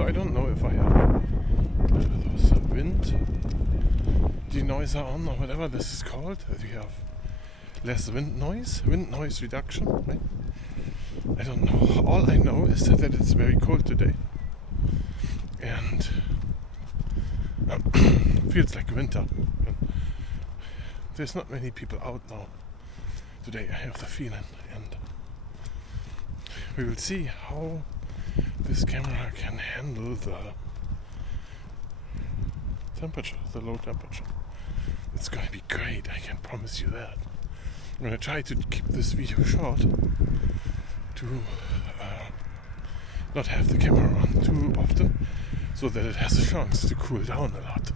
So I don't know if I have those wind denoiser on or whatever this is called. We have less wind noise reduction, right? I don't know. All I know is that it's very cold today and feels like winter. There's not many people out now today, I have the feeling, and we will see how this camera can handle the temperature, the low temperature. It's going to be great, I can promise you that. I'm going to try to keep this video short to not have the camera on too often so that it has a chance to cool down a lot.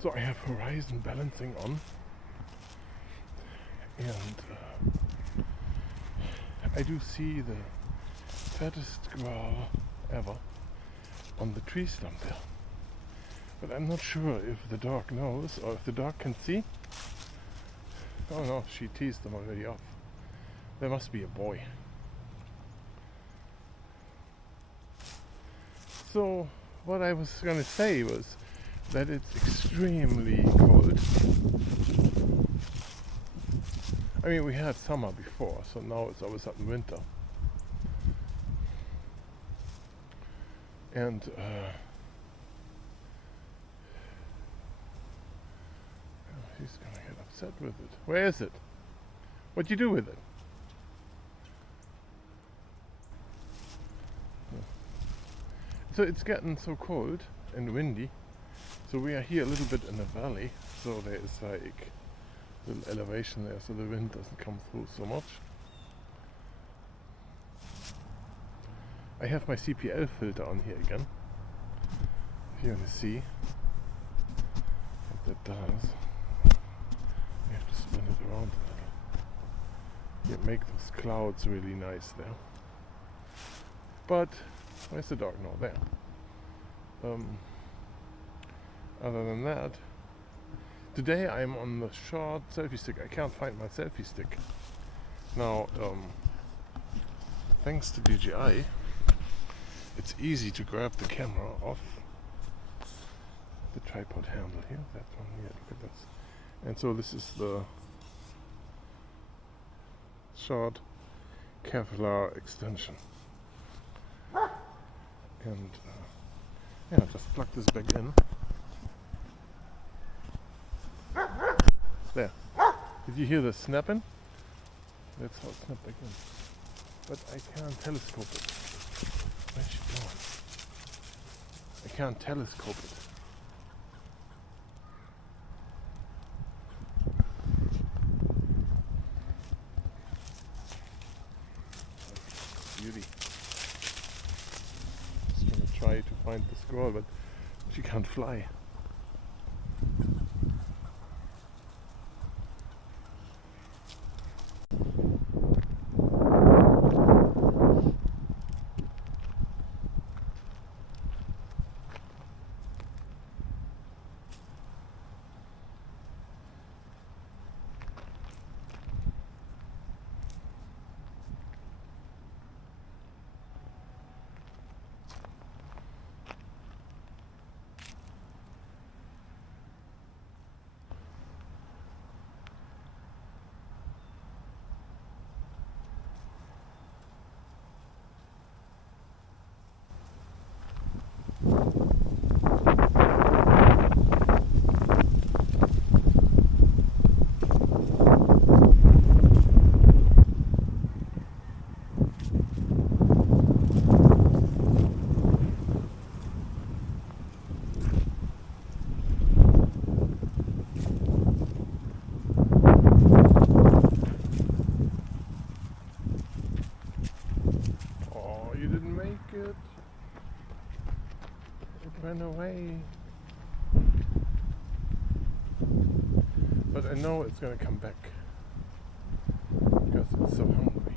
So I have horizon balancing on, and I do see the fattest squirrel ever on the tree stump there. But I'm not sure if the dog knows or if the dog can see. Oh no, she teased them already off. There must be a boy. So what I was going to say was that it's extremely cold. I mean, we had summer before, so now it's all of a sudden winter. And he's gonna get upset with it. Where is it? What'd you do with it? So it's getting so cold and windy. So we are here a little bit in a valley, so there is like a little elevation there, so the wind doesn't come through so much. I have my CPL filter on here again. If you want to see what that does, you have to spin it around a little. You make those clouds really nice there. But where's the dog? No, there. Other than that, today I'm on the short selfie stick. I can't find my selfie stick. Now, thanks to DJI, it's easy to grab the camera off the tripod handle here. That one here, look at this. And so this is the short Kevlar extension. And yeah, just plug this back in. There. Did you hear the snapping? That's how it snapped back in. But I can't telescope it. Where's she going? I can't telescope it. Beauty. Just gonna try to find the squirrel, but she can't fly. Ran away. But I know it's gonna come back because it's so hungry.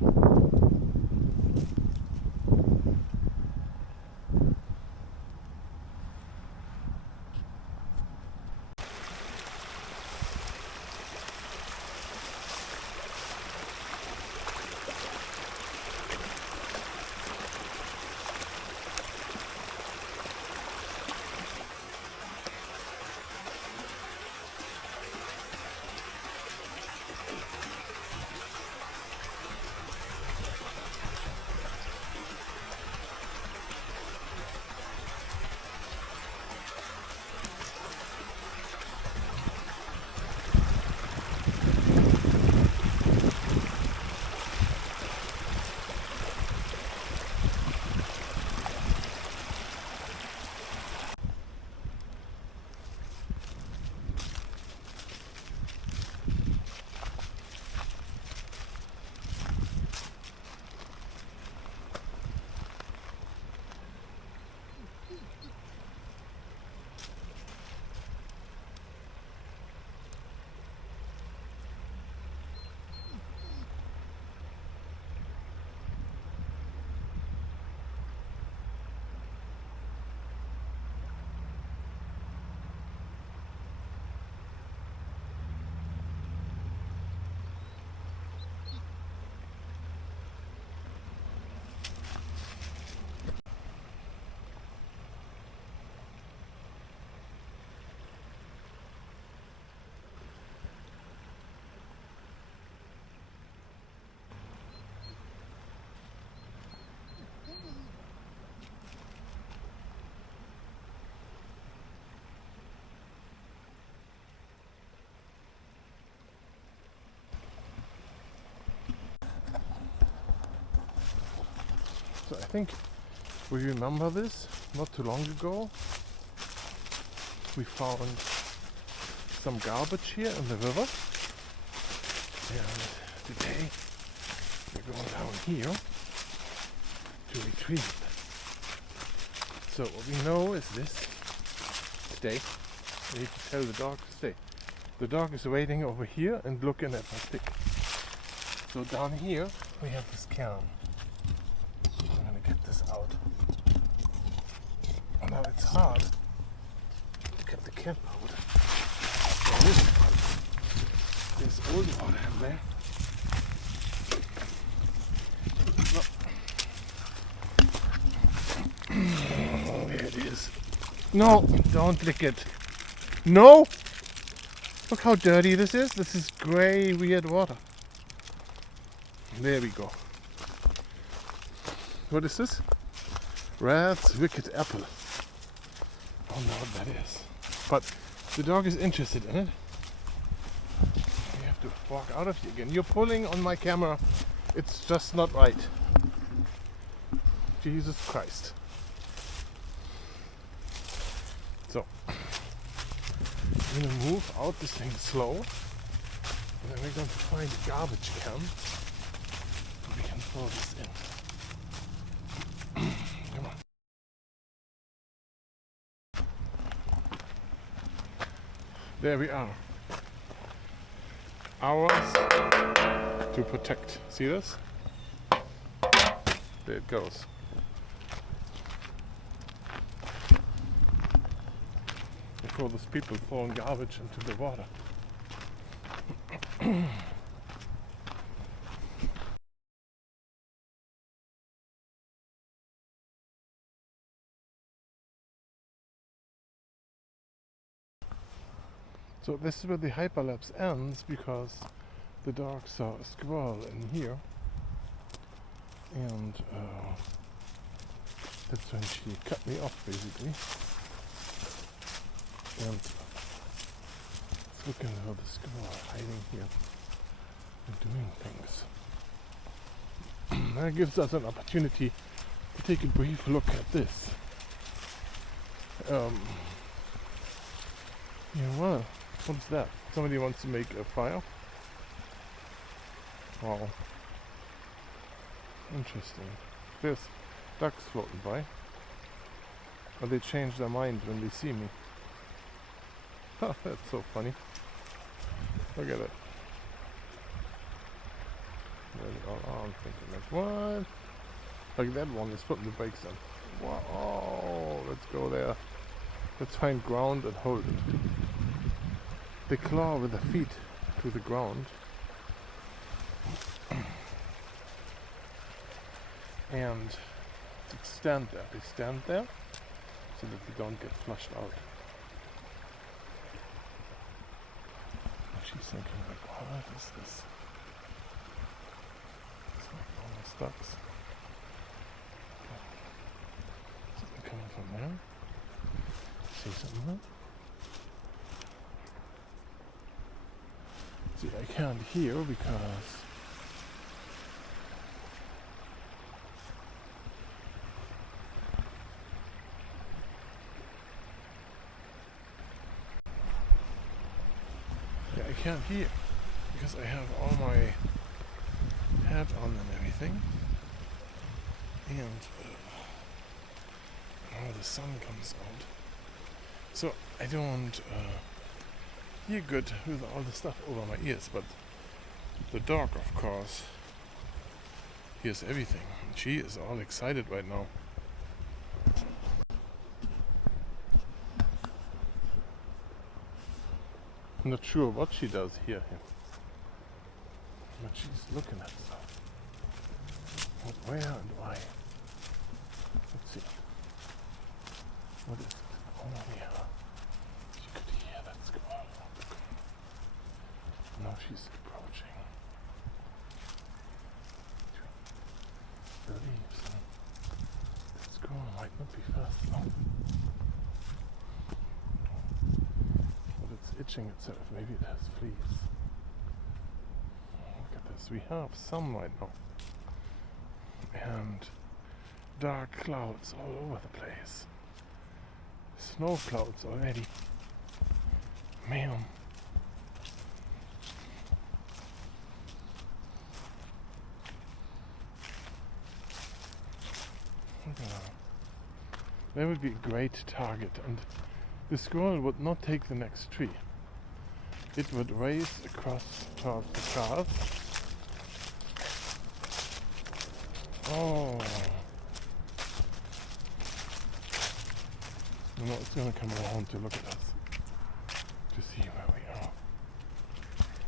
So I think we remember this not too long ago. We found some garbage here in the river, and today we're going down here to retrieve it. So what we know is this. Stay. I need to tell the dog to stay. The dog is waiting over here and looking at my stick. So down here we have this cam. I'm gonna get this out. Oh, now it's hard to get the cap out. There's old water in there. Oh, there it is. No, don't lick it. No! Look how dirty this is. This is grey, weird water. There we go. What is this? Rat's wicked apple. I don't know what that is. But the dog is interested in it. You have to walk out of here again. You're pulling on my camera. It's just not right. Jesus Christ. So, I'm going to move out this thing slow. And then we're going to find a garbage can. And we can throw this in. Come on. There we are. Ours to protect. See this? There it goes. Before those people throwing garbage into the water. So this is where the hyperlapse ends, because the dog saw a squirrel in here, and that's when she cut me off basically. And let's look at how the squirrel hiding here and doing things. That gives us an opportunity to take a brief look at this. Yeah, well, what's that? Somebody wants to make a fire? Wow. Interesting. There's ducks floating by. Or they change their mind when they see me. Oh, that's so funny. Look at it. There they all are. I'm thinking like, what? Like that one is putting the brakes on. Wow, let's go there. Let's find ground and hold it. They claw with the feet to the ground. And stand there. They stand there so that they don't get flushed out. And she's thinking like, what is this? It's like almost ducks. Something coming from there. See something there? See, I can't hear because I can't hear because I have all my hat on and everything, and now the sun comes out, so I don't hear good with all the stuff over my ears. But the dog, of course, hears everything, and she is all excited right now. I'm not sure what she does hear him, but she's looking at stuff. What, where and why? Let's see. What is it? Oh yeah. She could hear that squirrel. Now she's approaching. The leaves. That squirrel might not be fast enough. Itching itself, maybe it has fleas. Look at this, we have some right now. And dark clouds all over the place. Snow clouds already. Man. That would be a great target, and the squirrel would not take the next tree. It would race across towards the cars. Oh. No, it's gonna come around to look at us. To see where we are.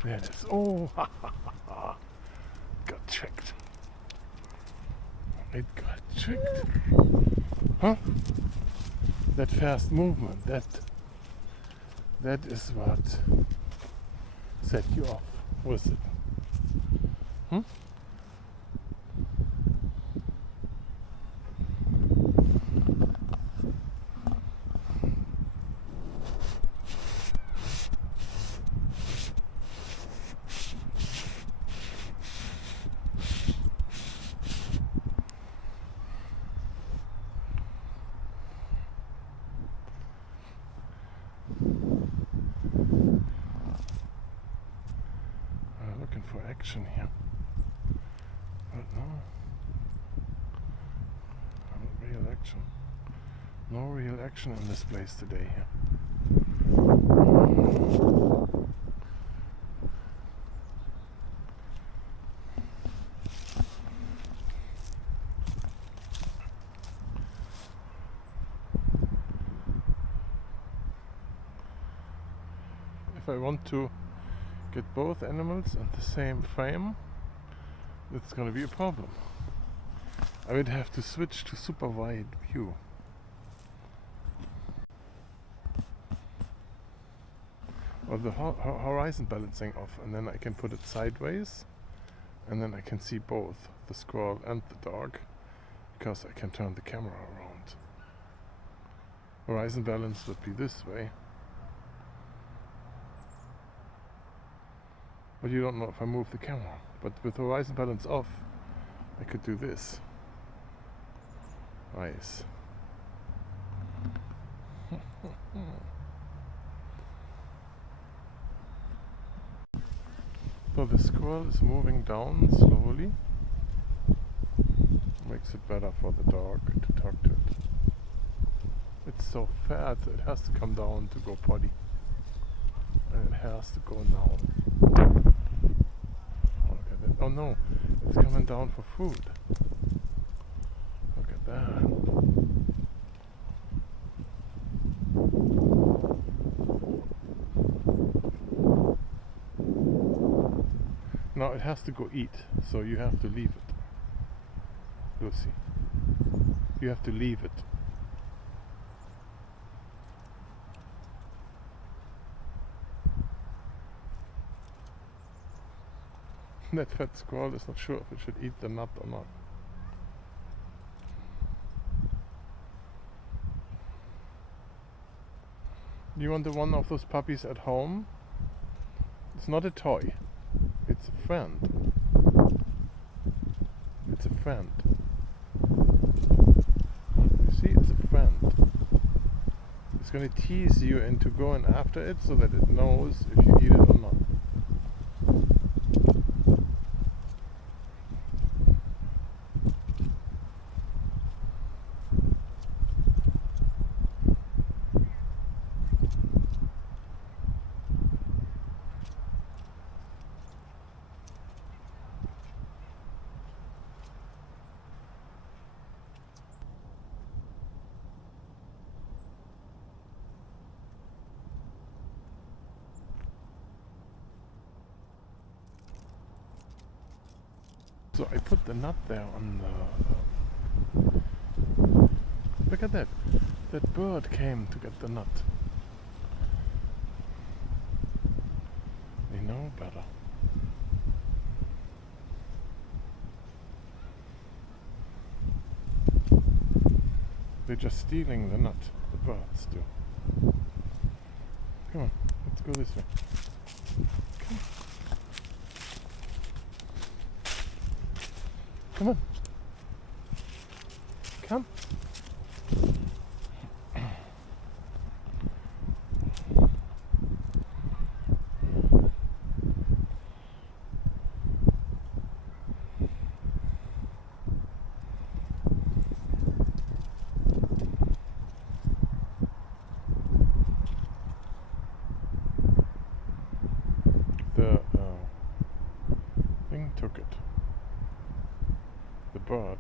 There it is. Oh, ha ha ha ha. Got tricked. It got tricked. Huh? That fast movement, that is what set you off, was it? Hmm? Looking for action here. But no. No real action. No real action in this place today here. If I want to get both animals in the same frame, that's going to be a problem. I would have to switch to super wide view. Or the horizon balancing off, and then I can put it sideways, and then I can see both the squirrel and the dog, because I can turn the camera around. Horizon balance would be this way. But you don't know if I move the camera. But with horizon balance off, I could do this. Nice. So the squirrel is moving down slowly. Makes it better for the dog to talk to it. It's so fat, it has to come down to go potty. And it has to go down. Oh no, it's coming down for food. Look at that. Now it has to go eat, so you have to leave it. Lucy, you have to leave it. That fat squirrel is not sure if it should eat the nut or not. You want the one of those puppies at home? It's not a toy. It's a friend. It's a friend. You see, it's a friend. It's going to tease you into going after it so that it knows if you eat it or not. So I put the nut there on the... look at that. That bird came to get the nut. They know better. They're just stealing the nut. The birds do. Come on, let's go this way. Come on. Come on. Come. The thing took it. The bird.